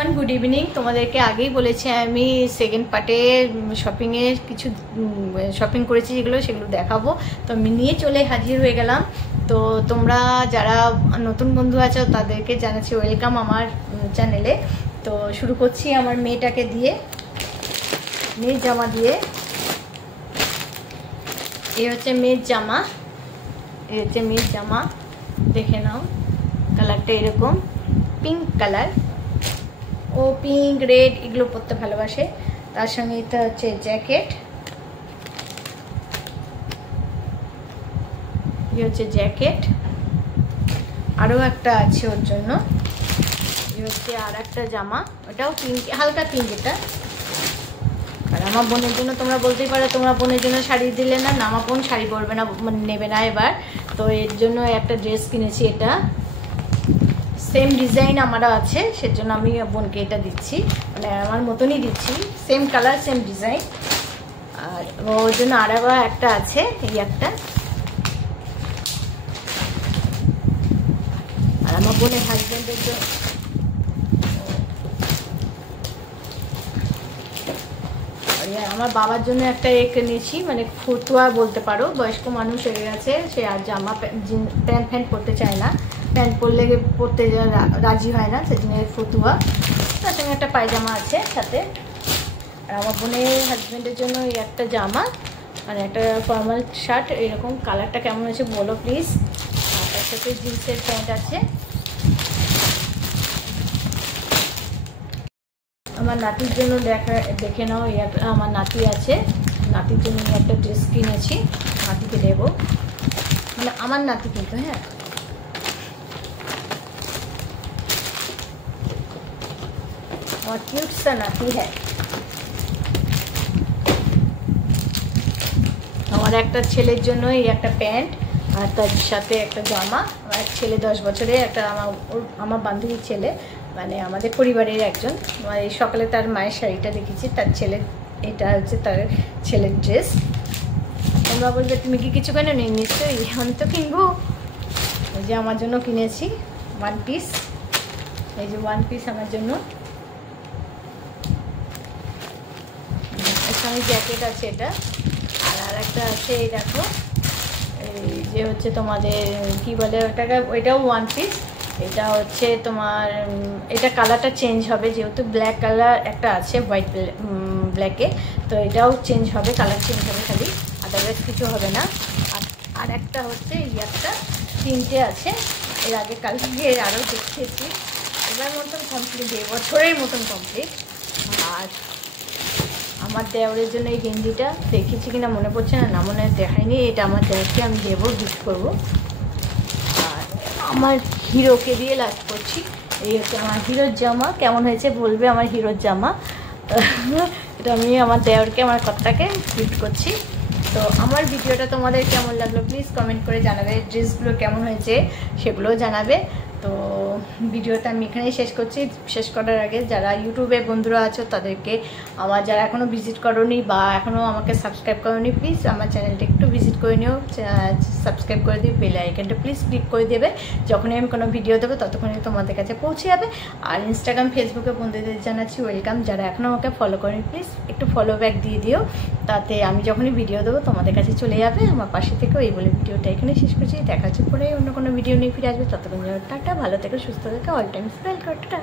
Everyone, good evening. তোমাদেরকে আগেই বলেছি আমি সেকেন্ড পার্টে কিছু শপিং করেছি, সেগুলো দেখাবো। তো আমি নিয়ে চলে হাজির হয়ে গেলাম। তো তোমরা যারা নতুন বন্ধু আছো তাদেরকে জানাচ্ছি ওয়েলকাম আমার চ্যানেলে। তো শুরু করছি আমার মেয়েটাকে দিয়ে, মেয়ের জামা দিয়ে। এই হচ্ছে মেয়ের জামা, এই হচ্ছে মেয়ের জামা, দেখে নাও। কালারটা এরকম পিঙ্ক কালার, ও পিঙ্ক রেড এগুলো পরতে ভালোবাসে। তার সঙ্গে এটা হচ্ছে জ্যাকেট, এই হচ্ছে জ্যাকেট। আরও একটা আছে ওর জন্য, এই হচ্ছে আর একটা জামা, ওটাও পিঙ্ক, হালকা পিঙ্ক এটা। আর আমার বোনের জন্য তোমরা বলতেই পারো তোমরা বোনের জন্য শাড়ি দিলে না, আমার বোন শাড়ি পরবে না, মানে নেবে না এবার। তো এর জন্য একটা ড্রেস কিনেছি, এটা সেম ডিজাইন আমারও আছে, সেজন্য আমি বোনকে এটা দিচ্ছি, মানে আমার মতনই দিচ্ছি, সেম কালার সেম ডিজাইন। আর ওর জন্য আরও একটা আছে, এই একটা। আর আমার বোনের হাজব্যান্ডের জন্য আমার বাবার জন্য একটা কিনেছি, মানে ফতুয়া বলতে পারো, বয়স্ক মানুষ হয়ে গেছে, সে আর জামা প্যান্ট ফ্যান্ট পরতে চায় না, প্যান্ট পরলে পরতে রাজি হয় না, সেজন্য ফতুয়া। তার সঙ্গে একটা পায়জামা আছে সাথে। আর আমার বোনের হাজব্যান্ডের জন্য এই একটা জামা, মানে একটা ফর্মাল শার্ট, এরকম। কালারটা কেমন হয়েছে বলো প্লিজ। আর তার সাথে জিন্সের প্যান্ট আছে। আমার নাতির জন্য দেখে নাও, আমার নাতি আছে, নাতির জন্য একটা ড্রেস কিনেছি, নাতিকে দেবো, মানে আমার নাতি কিন্তু। হ্যাঁ, আমার কিউট সা নাতি হ্যাঁ। আমার একটা ছেলের জন্য এই একটা প্যান্ট, আর তার সাথে একটা জামা। আমার ছেলে 10 বছরের, একটা আমার বান্ধবীর ছেলে, মানে আমাদের পরিবারের একজন। এই সকালে তার মায়ের শাড়িটা দেখেছি, তার ছেলে, এটা হচ্ছে তার ছেলের ড্রেস। তোমরা বলবে তুমি কি কিছু কেন নেই? নিশ্চয়ই আমি তো কিনবো। এই যে আমার জন্য কিনেছি ওয়ান পিস, এই যে ওয়ান পিস আমার জন্য। এর সঙ্গে জ্যাকেট আছে এটা। আর একটা আছে, এই দেখো, এই যে হচ্ছে তোমাদের কি বলে ওটাকে, ওইটাও ওয়ান পিস। এটা হচ্ছে তোমার, এটা কালারটা চেঞ্জ হবে, যেহেতু ব্ল্যাক কালার একটা আছে হোয়াইট ব্ল্যাকে, তো এটাও চেঞ্জ হবে, কালার চেঞ্জ হবে খালি, আদারওয়াইজ কিছু হবে না। আর একটা হচ্ছে এই একটা, তিনটে আছে। এর আগে কালকে আরও দেখিয়েছি, এবার মতন কমপ্লিট, এবছরের মতন কমপ্লিট। আর আমার দেওরের জন্য এই গেঞ্জিটা দেখিয়েছি কিনা মনে পড়ছে না, না মনে দেখায়নি, এটা আমার দেওরকে আমি দেবো, গিফট করবো। আর আমার হিরোকে দিয়ে লাস্ট করছি, এই হচ্ছে আমার হিরোর জামা। কেমন হয়েছে বলবে আমার হিরোর জামা। এটা আমি আমার দেওরকে, আমার কর্তাকে গিফট করছি। তো আমার ভিডিওটা তোমাদের কেমন লাগলো প্লিজ কমেন্ট করে জানাবে, ড্রেসগুলো কেমন হয়েছে সেগুলোও জানাবে। তো ভিডিওটা আমি এখানেই শেষ করছি। শেষ করার আগে যারা ইউটিউবে বন্ধুরা আছো তাদেরকে, আমার যারা এখনও ভিজিট করোনি বা এখনও আমাকে সাবস্ক্রাইব করোনি, প্লিজ আমার চ্যানেলটা একটু ভিজিট করে নিও, সাবস্ক্রাইব করে দিও, বেল আইকনটা প্লিজ ক্লিক করে দেবে। যখনই আমি কোনো ভিডিও দেবো ততক্ষণই তোমাদের কাছে পৌঁছে যাবে। আর ইনস্টাগ্রাম ফেসবুকে বন্ধুদের জানাচ্ছি ওয়েলকাম। যারা এখনও আমাকে ফলো করেনি প্লিজ একটু ফলো ব্যাক দিয়ে দিও, তাতে আমি যখনই ভিডিও দেবো তোমাদের কাছে চলে যাবে, আমার পাশে থেকেও। এই বলে ভিডিওটা এখানে শেষ করছি। দেখা হচ্ছে পরে অন্য কোনো ভিডিও নিয়ে ফিরে আসবে। ততক্ষণ টাটা, ভালো থেকো, সুস্থ থেকো, অল টাইম স্মাইল করো, টাটা।